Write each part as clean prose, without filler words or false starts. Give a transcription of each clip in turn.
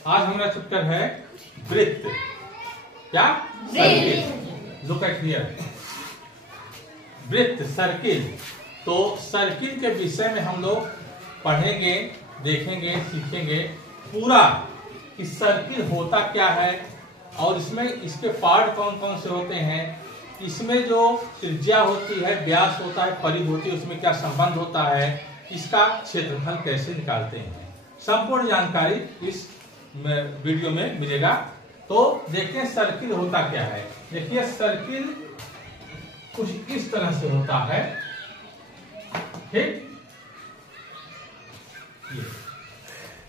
आज हमारा चैप्टर है वृत्त। क्या? सर्किल। लुक एट हियर, वृत्त, सर्किल। तो सर्किल के विषय में हम लोग पढ़ेंगे, देखेंगे, सीखेंगे पूरा कि सर्किल होता क्या है और इसमें इसके पार्ट कौन कौन से होते हैं, इसमें जो त्रिज्या होती है, व्यास होता है, परिधि होती है, उसमें क्या संबंध होता है, इसका क्षेत्रफल कैसे निकालते हैं, संपूर्ण जानकारी इस वीडियो में मिलेगा। तो देखते हैं सर्किल होता क्या है। देखिए सर्किल कुछ इस तरह से होता है, ठीक,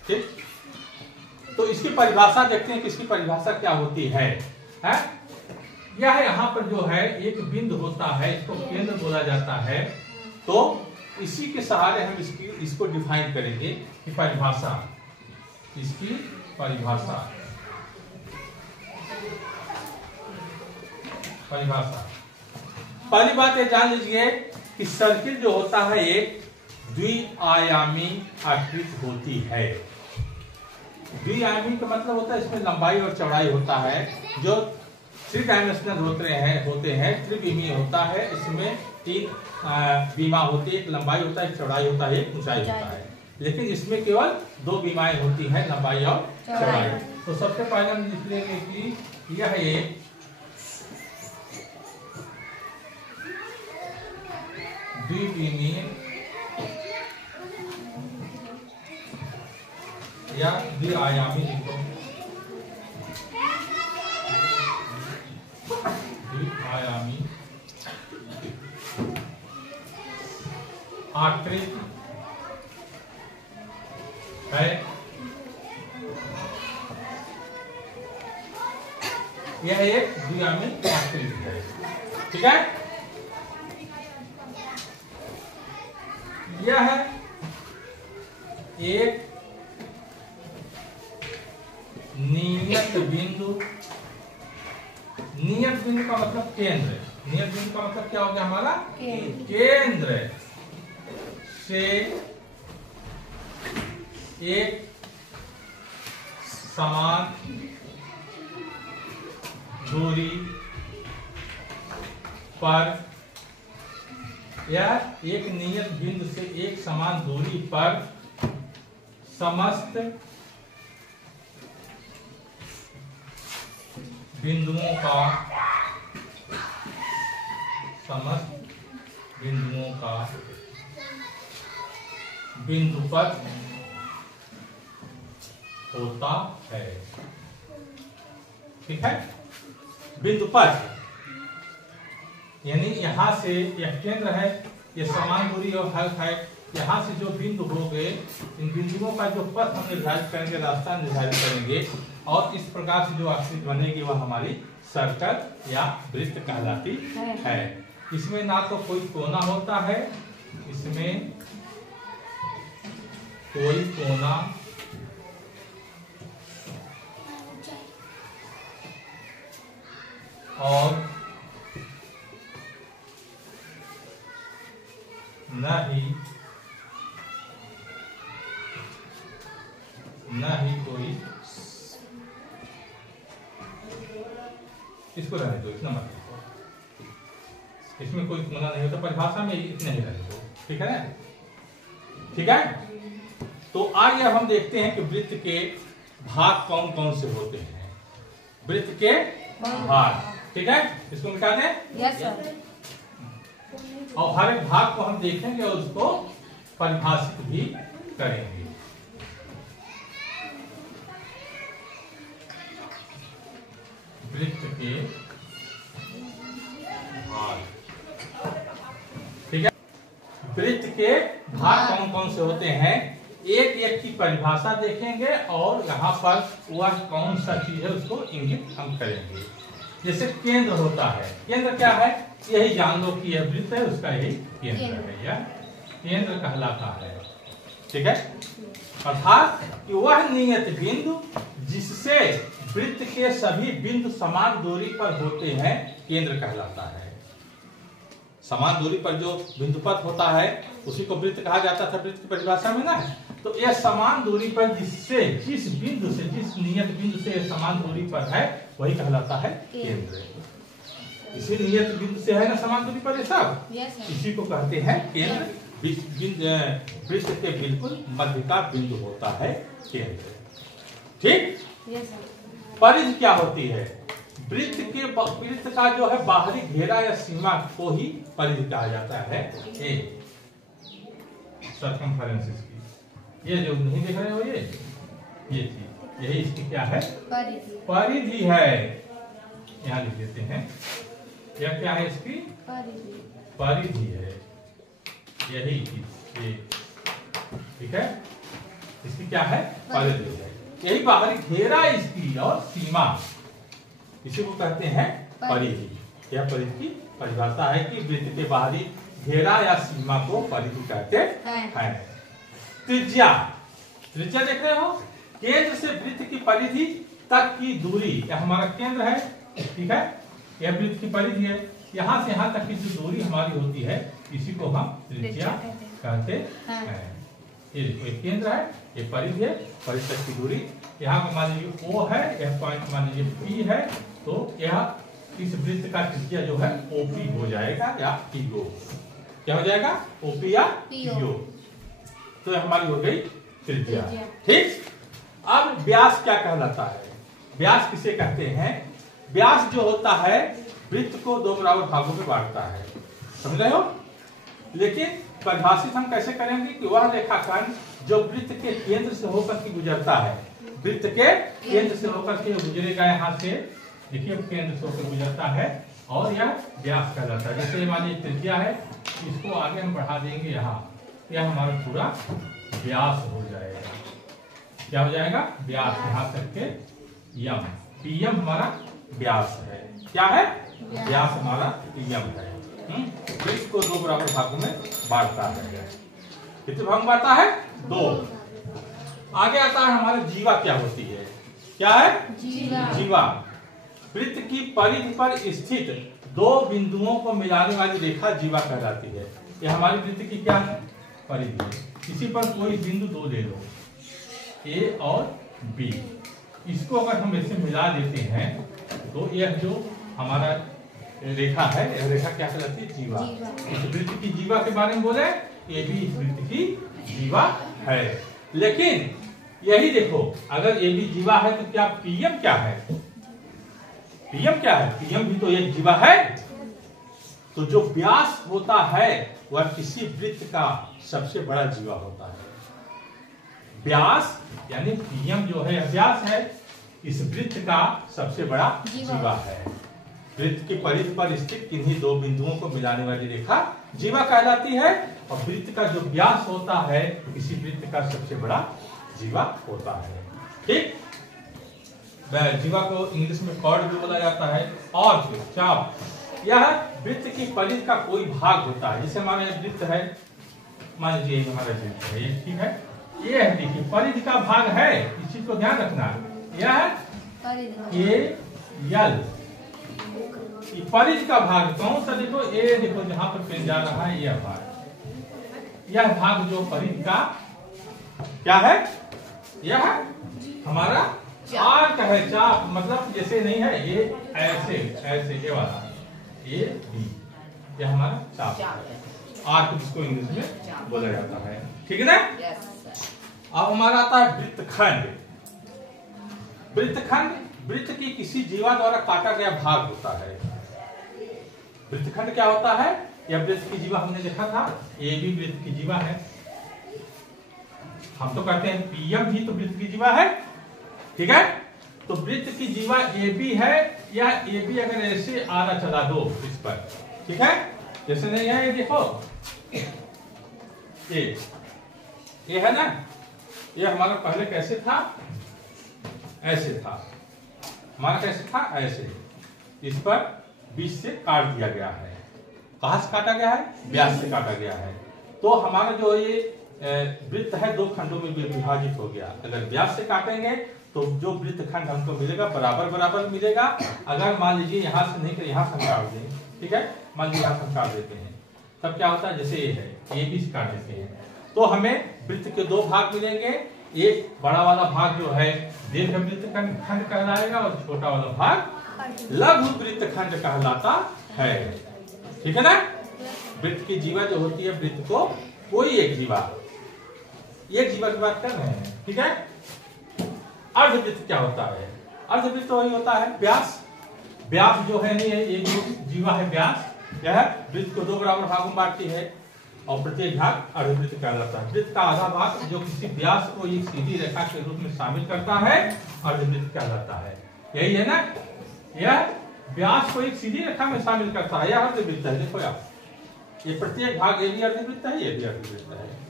ठीक। तो इसकी परिभाषा देखते हैं कि इसकी परिभाषा क्या होती है? यह यहाँ पर जो है एक बिंदु होता है, इसको केंद्र बोला जाता है। तो इसी के सहारे हम इसको डिफाइन करेंगे कि परिभाषा, इसकी परिभाषा, पहली बात ये जान लीजिए कि सर्किल जो होता है एक द्विआयामी आकृति होती है। द्विआयामी का मतलब होता है इसमें लंबाई और चौड़ाई होता है। जो थ्री डायमेंशनल होते हैं त्रिविमीय होता है। इसमें तीन बीमा होती है, एक लंबाई होता है, चौड़ाई होता है, एक ऊंचाई होता है। लेकिन इसमें केवल दो बीमाएं होती हैं, लंबाई और चौड़ाई। तो सबसे पहले हम लिख लेंगे कि यह एक द्विविमीय या द्विआयामी, द्विआयामी आकृति है। यह एक द्विआयामी आकृति है, ठीक है। यह एक नियत बिंदु, नियत बिंदु का मतलब केंद्र, नियत बिंदु का मतलब क्या हो गया हमारा? केंद्र से एक समान दूरी पर, या एक नियत बिंदु से एक समान दूरी पर समस्त बिंदुओं का, समस्त बिंदुओं का बिंदुपथ होता है, ठीक है। बिंदुपथ यानी यहां से यह केंद्र है, यह समान दूरी और हल्क है, यहां से जो बिंदु हो गए, इन बिंदुओं का जो पथ हम निर्धारित करेंगे, रास्ता निर्धारित करेंगे, और इस प्रकार से जो आकृति बनेगी वह हमारी सर्कल या वृत्त कहलाती है। इसमें ना तो कोई कोना होता है, इसमें कोई कोना और न ही कोई, इसको रहने दो, इतना मत लिखो, इसमें कोई कोना नहीं होता, परिभाषा में इतने ही रहने दो, ठीक है ना, ठीक है। तो आइए हम देखते हैं कि वृत्त के भाग कौन कौन से होते हैं। वृत्त के भाग, ठीक है, इसको मिटा दें। Yes sir. और हर एक भाग को हम देखेंगे और उसको परिभाषित भी करेंगे। वृत्त के भाग, ठीक है। वृत्त के भाग कौन कौन से होते हैं, एक एक की परिभाषा देखेंगे और यहाँ पर वह कौन सा चीज है उसको इंगित हम करेंगे। जैसे केंद्र होता है, केंद्र क्या है, यही जान लो कि यह वृत्त है, उसका यही केंद्र है, या केंद्र कहलाता है, ठीक है। अर्थात कि वह नियत बिंदु जिससे वृत्त के सभी बिंदु समान दूरी पर होते हैं, केंद्र कहलाता है। समान दूरी पर जो बिंदुपथ होता है उसी को वृत्त कहा जाता था वृत्त की परिभाषा में ना। तो यह समान दूरी पर जिससे जिस बिंदु से जिस नियत बिंदु से समान दूरी पर है वही कहलाता है केंद्र। इसी नियत बिंदु से है ना समान दूरी पर ये सब, इसी को कहते हैं केंद्र। वृत्त के बिल्कुल मध्य का बिंदु होता है केंद्र। ठीक। परिधि क्या होती है? वृत्त का जो है बाहरी घेरा या सीमा को ही परिधि कहा जाता है। सर्कमफेरेंस की ये जो नहीं देख रहे हो ये चीज यही इसकी क्या है? परिधि है। यहाँ लिख देते हैं यह क्या है? इसकी परिधि है। यही चीज ये ठीक है, इसकी क्या है? परिधि है। यही बाहरी घेरा इसकी और सीमा, इसी को कहते हैं परिधि। यह परिधि की परिभाषा है कि वृत्त के बाहरी घेरा या सीमा को परिधि कहते हैं। त्रिज्या, त्रिज्या देख रहे हो? केंद्र से वृत्त की परिधि तक की दूरी, यह हमारा केंद्र है, ठीक है, यह वृत्त की परिधि है। यहाँ से यहाँ तक की जो दूरी हमारी होती है इसी को हम त्रिज्या कहते हैं। ये देखो ये केंद्र है, ये परिधि है, परिधि तक की दूरी। यहाँ पर मान लीजिए O है, यह पॉइंट मान लीजिए P है, तो यह इस वृत्त का त्रिज्या जो है OP हो जाएगा या PO। क्या हो जाएगा? OP या PO। तो हमारी हो गई त्रिज्या। ठीक। अब व्यास क्या कहलाता है? व्यास किसे कहते हैं? व्यास जो होता है वृत्त को दो बराबर भागों में बांटता है, समझ रहे हो? लेकिन परिभाषित हम कैसे करेंगे कि वह रेखाखंड जो वृत्त के केंद्र से होकर के गुजरता है, वृत्त के केंद्र से होकर के गुजरेगा, यहाँ से देखिए केंद्र से होकर गुजरता है और यह व्यास कहलाता है। जैसे मान लीजिए त्रिज्या है, इसको आगे हम बढ़ा देंगे यहाँ, यह हमारा पूरा व्यास हो जाएगा। क्या हो जाएगा? व्यास। यहाँ तक के यम, पीएम हमारा व्यास है। क्या है? व्यास हमारा पीएम है। वृत्त को दो बराबर भागों में बांटता है। कितने भाग बांटता है? 2। आगे आता है हमारा जीवा क्या होती है? क्या है? जीवा वृत्त की परिधि पर स्थित दो बिंदुओं को मिलाने वाली रेखा जीवा कहलाती है। यह हमारी वृत्त की क्या है? परिधि है। इसी पर कोई बिंदु दो ले लो, A और B। इसको अगर हम ऐसे मिला देते हैं तो यह जो हमारा रेखा है, यह रेखा क्या कहलाती है? जीवा। इस वृत्त की जीवा के बारे में बोले, ये भी इस वृत्त की जीवा है। लेकिन यही देखो, अगर ये भी जीवा है तो क्या पीएम क्या है? पीएम क्या है? पीएम भी तो एक जीवा है। तो जो व्यास होता है वह किसी वृत्त का सबसे बड़ा जीवा होता है। व्यास यानी पीएम जो है व्यास है, इस वृत्त का सबसे बड़ा जीवा है। वृत्त की परिधि पर स्थित किन्हीं दो बिंदुओं को मिलाने वाली रेखा जीवा कहलाती है, और वृत्त का जो व्यास होता है किसी वृत्त का सबसे बड़ा जीवा होता है। ठीक। जीवा को इंग्लिश में कॉर्ड भी बोला जाता है। और फिर चाप, यह वृत्त की परिधि का कोई भाग होता है। जैसे हमारा वृत्त है, मान लीजिए हमारा वृत्त है, ये ठीक है, ये देखिए परिधि का भाग है, इस चीज को ध्यान रखना। यह एल परिधि का भाग कौन सा? देखो ये देखो जहां पर पेन जा रहा है, यह भाग जो परिधि का क्या है? यह हमारा आर्क है, चाप, मतलब जैसे नहीं है ये ऐसे ऐसे ये वाला, ये बी, ये हमारा चाप है, आर्क जिसको इंग्लिश में बोला जाता है। ठीक है ना? अब हमारा आता है वृत्तखंड। वृत्तखंड वृत्त की किसी जीवा द्वारा काटा गया भाग होता है। वृत्तखंड क्या होता है? यह वृत्त की जीवा हमने देखा था, ये भी वृत्त की जीवा है। हम तो कहते हैं पीएम भी तो वृत्त की जीवा है। ठीक है, तो वृत्त की जीवा ए बी है, या ए बी अगर ऐसे आना चला दो इस पर, ठीक है, जैसे नहीं है ये देखो, ये है ना, ये हमारा पहले कैसे था? ऐसे था, हमारा कैसे था? ऐसे। इस पर बीच से काट दिया गया है। कहां से काटा गया है? व्यास से काटा गया है। तो हमारा जो ये वृत्त है दो खंडों में विभाजित हो गया। अगर व्यास से काटेंगे तो जो वृत्त खंड हमको मिलेगा बराबर बराबर मिलेगा। अगर मान लीजिए यहाँ से नहीं कर यहाँ से हम काट दें, ठीक है, मान लीजिए यहाँ से हम काट देते हैं, तब क्या होता है, जैसे ये है, ये भी काट देते हैं तो हमें वृत्त के दो भाग मिलेंगे। एक बड़ा वाला भाग जो है दीर्घ वृत्त खंड कहलाएगा और छोटा वाला भाग लघु वृत्त खंड कहलाता है। ठीक है ना। वृत्त की जीवा जो होती है, वृत्त को कोई एक जीवा की बात कर रहे हैं। ठीक है। अर्धवृत्त क्या होता है? अर्धवृत्त वही होता है व्यास। व्यास जो है नहीं है, ये जो जीवा है व्यास, यह वृत्त को दो बराबर भागों में बांटती है और प्रत्येक भाग अर्धवृत्त कहलाता है। वृत्त का आधा भाग जो किसी व्यास को एक सीधी रेखा के रूप में शामिल करता है अर्धवृत्त कहलाता है। यही है ना, यह व्यास को एक सीधी रेखा में शामिल करता है, यह अर्धवृत्त है। देखो आप, ये प्रत्येक भाग ये भी अर्धवृत्त है, ये भी अर्धवृत्त है।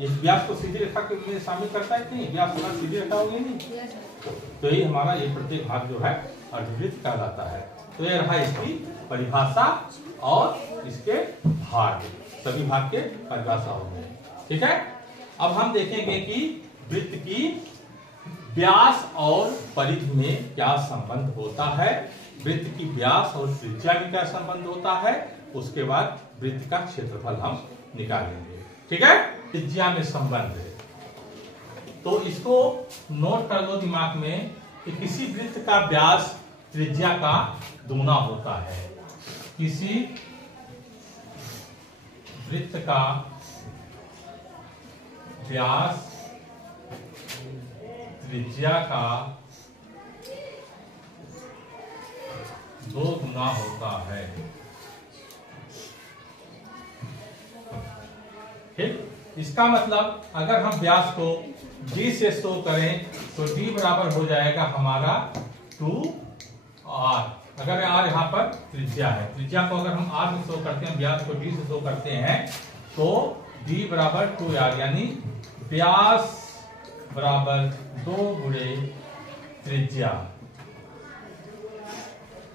ये व्यास को सीधी रेखा के रूप में शामिल करता है कि नहीं? व्यास हमारा सीधी रेखा होगी नहीं, तो ये हमारा ये प्रत्येक भाग जो है अर्धवृत्त कहलाता है। तो ये रहा इसकी परिभाषा और इसके भाग, सभी भाग के परिभाषा हो गए। ठीक है। अब हम देखेंगे कि वृत्त की व्यास और परिधि में क्या संबंध होता है, वृत्त की व्यास और त्रिज्या में क्या संबंध होता है, उसके बाद वृत्त का क्षेत्रफल हम निकालेंगे। ठीक है। त्रिज्या में संबंध है तो इसको नोट कर लो दिमाग में कि किसी वृत्त का व्यास त्रिज्या का दुगना होता है। किसी वृत्त का व्यास त्रिज्या का 2 गुना होता है। ठीक। इसका मतलब अगर हम व्यास को d से शो करें तो d बराबर हो जाएगा हमारा 2r। अगर r यहाँ पर त्रिज्या है, त्रिज्या को अगर हम r से शो करते हैं, व्यास को d से शो करते हैं तो d बराबर 2r, यानी व्यास बराबर 2 गुणे त्रिज्या।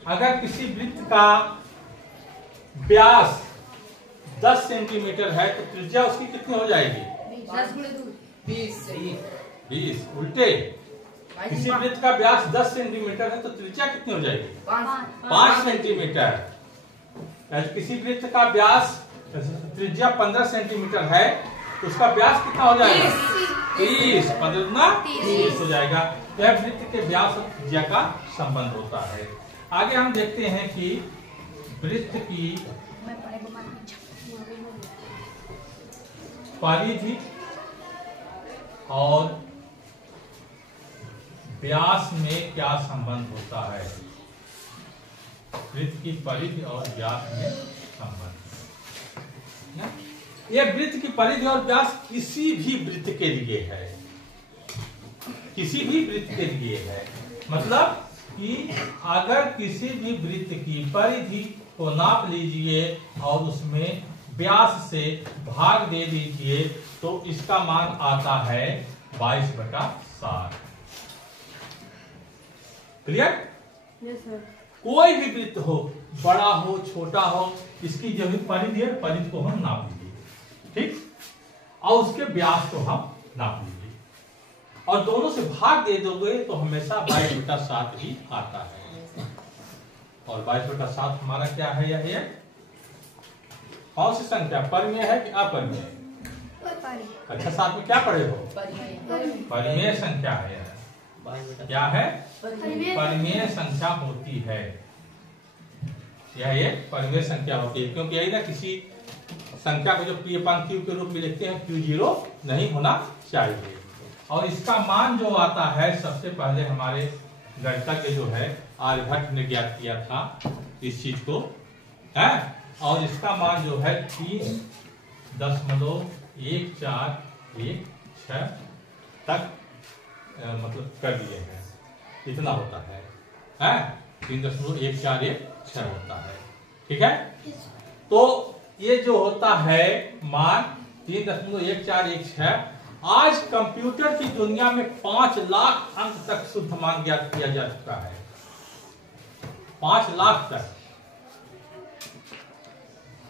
अगर किसी वृत्त का व्यास 10 सेंटीमीटर है तो त्रिज्या उसकी कितनी हो जाएगी? 10 गुणे 20। उल्टे, किसी वृत्त का व्यास 10 सेंटीमीटर है तो त्रिज्या कितनी हो जाएगी? 5 सेंटीमीटर। किसी वृत्त का व्यास त्रिज्या 15 सेंटीमीटर है तो उसका व्यास कितना हो जाएगा? 30। 15 गुना 30 हो जाएगा। तो यह वृत्त के व्यास और त्रिज्या का संबंध होता है। आगे हम देखते हैं कि वृत्त की परिधि और व्यास में क्या संबंध होता है। वृत्त की परिधि और व्यास में संबंध। यह वृत्त की परिधि और व्यास किसी भी वृत्त के लिए है, किसी भी वृत्त के लिए है। मतलब कि अगर किसी भी वृत्त की परिधि को नाप लीजिए और उसमें व्यास से भाग दे दीजिए तो इसका मान आता है 22/7। क्लियर? Yes sir. कोई भी वृत्त हो, बड़ा हो छोटा हो, इसकी जो भी परिधि है, परिधि को हम नाप लीजिए। ठीक। और उसके व्यास को हम नाप लीजिए और दोनों से भाग दे दोगे तो हमेशा 22/7 ही आता है। और 22/7 हमारा क्या है? यह कौन सी संख्या, परिमेय है कि अपरिमेय? अच्छा, साथ में क्या पढ़े हो? परिमेय संख्या है। क्या है? परिमेय संख्या होती है। यह एक परिमेय संख्या होती है, क्योंकि यही ना किसी संख्या को जो p अपन q के रूप में लिखते हैं, q0 नहीं होना चाहिए। और इसका मान जो आता है, सबसे पहले हमारे गणितज्ञ जो है आर्यभट्ट ने ज्ञात किया था इस चीज को, है। और इसका मान जो है 3.1416 तक मतलब कर दिए हैं, इतना होता है, 3.1416 होता है। ठीक है। तो ये जो होता है मान 3.1416, आज कंप्यूटर की दुनिया में 5 लाख अंक तक शुद्ध मान ज्ञात किया जा चुका है। 5 लाख तक।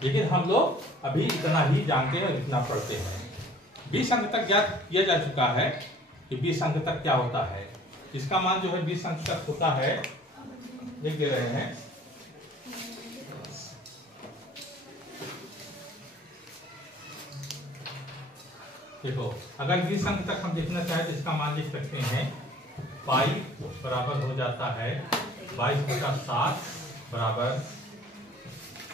लेकिन हम लोग अभी इतना ही जानते हैं, इतना पढ़ते हैं। 20 अंक तक ज्ञात किया जा चुका है कि 20 अंक तक क्या होता है। इसका मान जो है 20 अंक तक होता है, लिख दे रहे हैं देखो अगर द्विस अंक तक हम देखना चाहें तो इसका मान लिख सकते हैं पाई बराबर हो जाता है 22/7 बराबर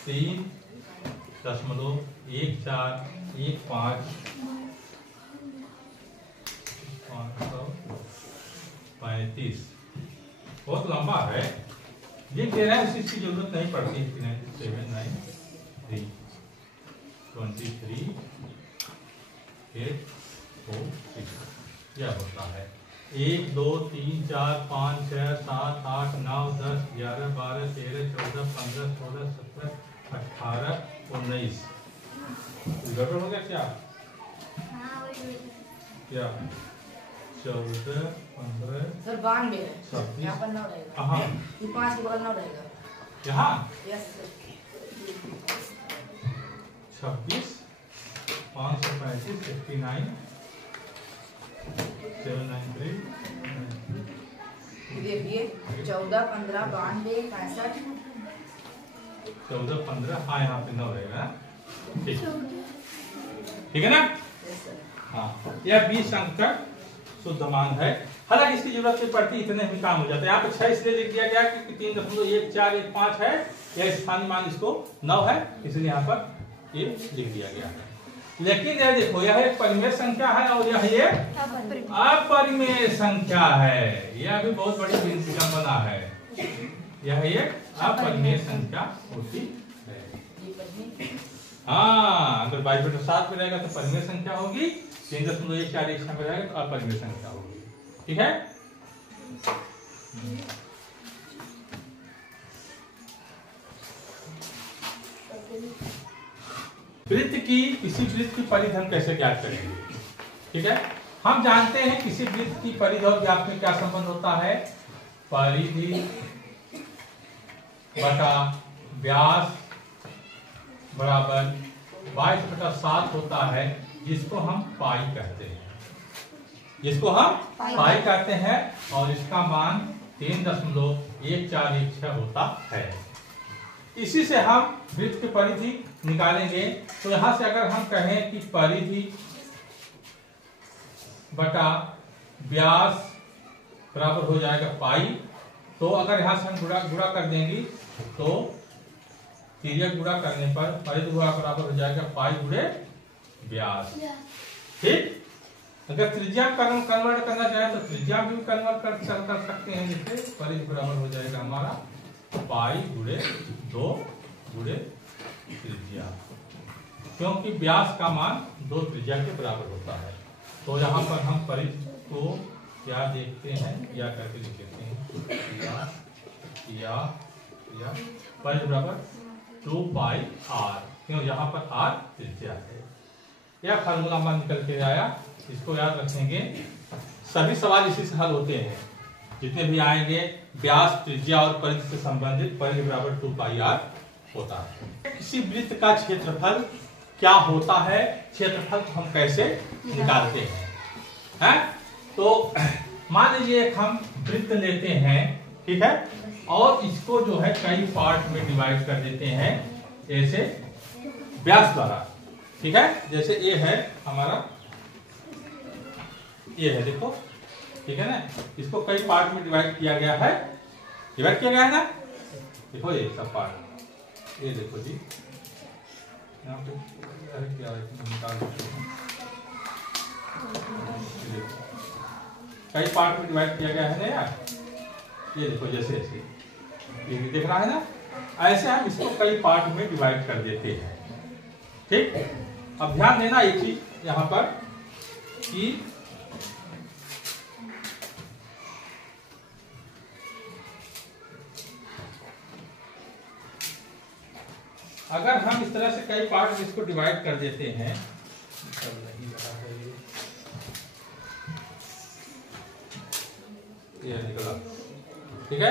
3.141535। बहुत लंबा है, लिख दे रहे हैं, इसकी जरूरत नहीं पड़ती। 7 9 3 23 8 4 6 यह होता है 1 2 3 4 5 6 7 8 9 10 11 12 13 14 15 16 17 18 19। गड़बड़ हो गया क्या? क्या 14 15 सर 92 है। 26 यहाँ पर 9 रहेगा। हाँ ये 5 के बगल 9 रहेगा। यहाँ यस सर। 26 535 59 793 देखिए 14 15 92 65 14 15 हाँ यहाँ पे 9 रहेगा। ठीक ठीक है ना? Yes sir. हाँ यह 20 अंक का शुद्ध मान है। हालांकि इसकी जरूरत नहीं पड़ती, इतने में काम हो जाता है। यहाँ पे 6 इसलिए लिख दिया गया क्योंकि 3.1415 है, यह स्थानीय मान इसको 9 है, इसलिए यहाँ पर ये लिख दिया गया है। लेकिन यह देखो यह एक परिमेय संख्या है और यह एक अपरिमेय संख्या है। यह भी बहुत बड़ी विडंबना है। यह एक अपरिमेय संख्या होती है। हाँ अगर 22/7 में रहेगा तो परिमेय संख्या होगी, 3.1416 में रहेगा तो अपरिमेय संख्या होगी। ठीक है? वृत्त की किसी वृत्त की परिधि हम कैसे ज्ञात करेंगे? ठीक है, हम जानते हैं किसी वृत्त की परिधि और व्यास में क्या संबंध होता है। परिधि बटा व्यास बराबर 22/7 होता है, जिसको हम पाई कहते हैं, जिसको हम पाई कहते हैं, और इसका मान 3.1416 होता है। इसी से हम वृत्त की परिधि निकालेंगे। तो यहां से अगर हम कहें कि परिधि बटा व्यास बराबर हो जाएगा पाई, तो अगर यहां से हम गुणा कर देंगे तो तिर्यक गुणा करने पर परिधि गुणा बराबर हो जाएगा पाई गुणे व्यास। ठीक, अगर त्रिज्या कन्वर्ट करना चाहे तो त्रिज्या भी कन्वर्ट कर सकते हैं। जैसे परिधि बराबर हो जाएगा हमारा पाई गुणे 2 गुणे त्रिज्या, क्योंकि व्यास का मान 2 त्रिज्या के बराबर होता है। तो यहाँ पर हम परिधि को क्या देखते हैं, या करके लिख देते हैं या परिधि बराबर 2 पाई r, क्यों यहाँ पर r त्रिज्या है। यह फार्मूला मान निकल के आया, इसको याद रखेंगे। सभी सवाल इसी से हल होते हैं, जितने भी आएंगे व्यास त्रिज्या और परिधि से संबंधित परिधि बराबर 2 पाई r होता है। किसी वृत्त का क्षेत्रफल क्या होता है, क्षेत्रफल हम कैसे निकालते हैं? तो मान लीजिए एक हम वृत्त लेते हैं, ठीक है, और इसको जो है कई पार्ट में डिवाइड कर देते हैं ऐसे व्यास द्वारा। ठीक है, जैसे ये है हमारा, ये है देखो, ठीक है ना, इसको कई पार्ट में डिवाइड किया गया है, डिवाइड किया गया है ना, देखो ये सब पार्ट, ये देखो जी यहाँ पे क्या निकाल कई पार्ट में डिवाइड किया गया है ना यार। ये देखो जैसे ऐसे ये दिख रहा है ना, ऐसे हम इसको कई पार्ट में डिवाइड कर देते हैं। ठीक, अब ध्यान देना एक चीज यहाँ पर कि अगर हम इस तरह से कई पार्ट में इसको डिवाइड कर देते हैं, नहीं रहा है ये निकला, ठीक है,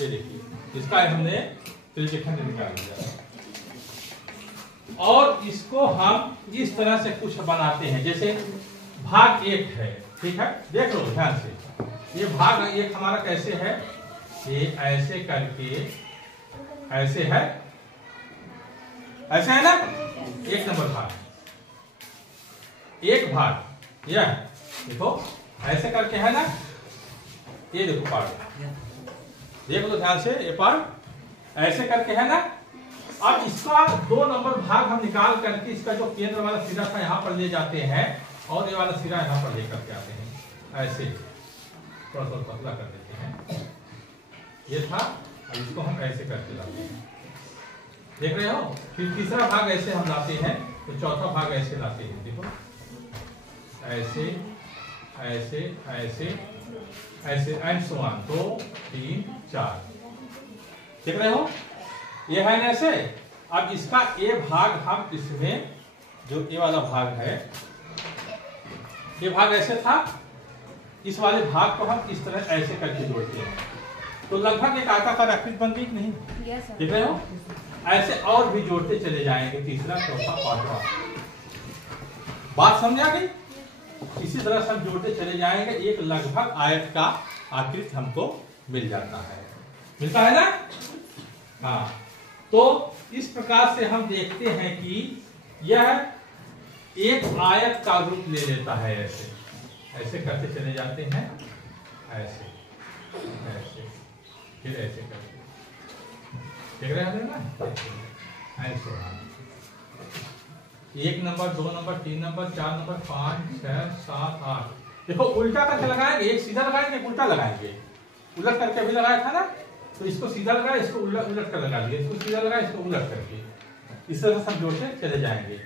ये देखिए इसका हमने त्रिज्यखंड निकाल दिया, और इसको हम इस तरह से कुछ बनाते हैं। जैसे भाग 1 है, ठीक है, देख लो ध्यान से, ये भाग 1 हमारा कैसे है, ये ऐसे करके ऐसे है, ऐसे है ना, 1 नंबर भाग, एक भाग यह देखो ऐसे करके है ना, ये देखो पार्ट देख लो ध्यान से, ये पार्ट ऐसे करके है ना। अब इसका 2 नंबर भाग हम निकाल करके इसका जो केंद्र वाला सिरा था यहाँ पर ले जाते हैं और ये वाला सिरा यहाँ पर लेकर के आते हैं, ऐसे थोड़ा सा पतला कर देते हैं। ये था, अब इसको हम ऐसे करके लाते हैं, देख रहे हो। फिर तीसरा भाग ऐसे हम लाते हैं, तो चौथा भाग ऐसे लाते हैं, देखो ऐसे ऐसे ऐसे ऐसे एंड सो ऑन, 2 3 4, देख रहे हो। ये है ना ऐसे। अब इसका ए भाग हम इसमें जो ए वाला भाग है, ये भाग ऐसे था, इस वाले भाग को हम इस तरह ऐसे करके जोड़ते हैं, तो लगभग एक आयताकार आकृति बन गई नहीं, देख रहे हो। ऐसे और भी जोड़ते चले जाएंगे, तीसरा चौथा पांचवा, बात समझ आ गई। इसी तरह से हम जोड़ते चले जाएंगे, एक लगभग आयत का आकृति हमको मिल जाता है, मिलता है ना। हाँ, तो इस प्रकार से हम देखते हैं कि यह एक आयत का रूप ले लेता है, ऐसे ऐसे करते चले जाते हैं, ऐसे ऐसे फिर ऐसे करते, देख रहे हैं ना, ऐसे 1 नंबर 2 नंबर 3 नंबर 4 नंबर 5 6 7 8। देखो उल्टा करके लगाएंगे, एक सीधा लगाएंगे एक उल्टा लगाएंगे, उलट करके अभी लगाया था ना, तो इसको सीधा लगाया, इसको उलट उलट कर लगा दिया, इसको सीधा लगाया, इसको उलट करके, इस तरह से सब जोड़ते चले जाएंगे।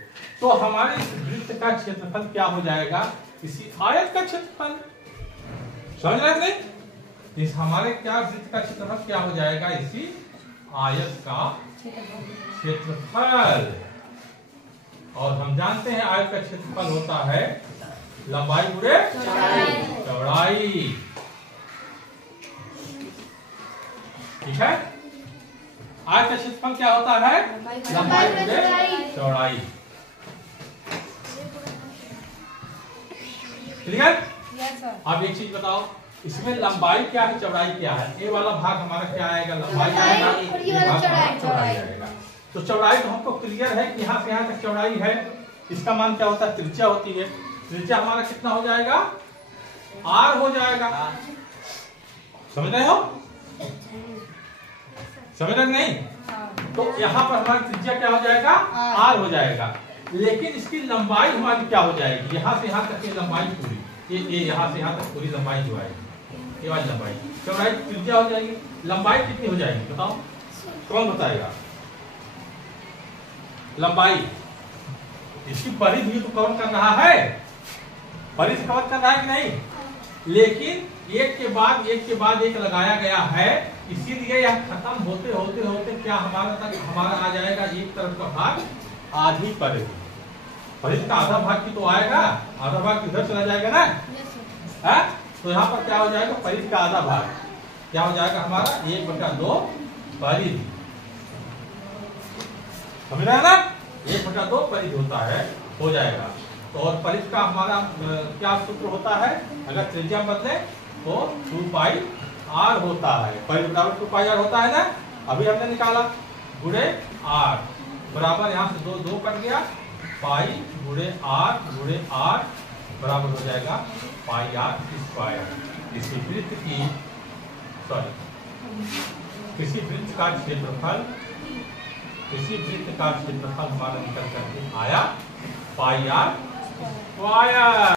तो हमारे इस वृत्त का क्षेत्रफल क्या हो जाएगा, इसी आयत का क्षेत्रफल, समझ रहे नहीं। इस हमारे क्या वृत्त का क्षेत्रफल क्या हो जाएगा, इसी आयत का क्षेत्रफल। और हम जानते हैं आयत का क्षेत्रफल होता है लंबाई गुणे चौड़ाई, ठीक है। आयत का क्षेत्रफल क्या होता है, लंबाई गुणे चौड़ाई, क्लियर। अब एक चीज बताओ, इसमें लंबाई क्या है चौड़ाई क्या है, ये वाला भाग हमारा क्या आएगा, लंबाई आएगा, ये भाग हमारा चौड़ाई आएगा। तो चौड़ाई तो हमको क्लियर है कि यहाँ से यहाँ तक चौड़ाई है, इसका मान क्या होता है, त्रिज्या होती है। त्रिज्या हमारा कितना हो जाएगा, r हो जाएगा, समझ रहे हो, समझ रहे नहीं। तो यहाँ पर हमारी त्रिज्या क्या हो जाएगा, r हो जाएगा। लेकिन इसकी लंबाई हमारी क्या हो जाएगी, यहाँ से यहाँ तक की लंबाई पूरी, ये यहाँ से यहाँ तक पूरी लंबाई जो आएगी, ये वाली लंबाई, चौड़ाई त्रिज्या हो जाएगी। लंबाई कितनी हो जाएगी बताओ, कौन बताएगा। लंबाई इसकी परिधि भी तो कवर कर रहा है, परिधि कवर कर रहा है कि नहीं। लेकिन एक के बाद एक लगाया गया है, इसीलिए यह खत्म होते होते होते क्या हमारा आ जाएगा एक तरफ का भाग आधी परिधि। परिधि का आधा भाग की तो आएगा, आधा भाग इधर चला जाएगा ना, है? तो यहाँ पर क्या हो जाएगा, परिधि का आधा भाग क्या हो जाएगा हमारा 1/2 परिधि, समझ रहे हैं ना। 1/2 परिधि होता है, हो जाएगा। तो और परिधि का हमारा क्या सूत्र होता है, अगर त्रिज्या बदले तो 2πr होता है, परिधि बराबर 2πr होता है ना। अभी हमने निकाला गुणे r बराबर, यहाँ से 2 कट गया, पाई गुणे r बराबर हो जाएगा πr²। किसी वृत्त का क्षेत्रफल, किसी वृत्त का क्षेत्रफल हमारा निकल करके आया πr²।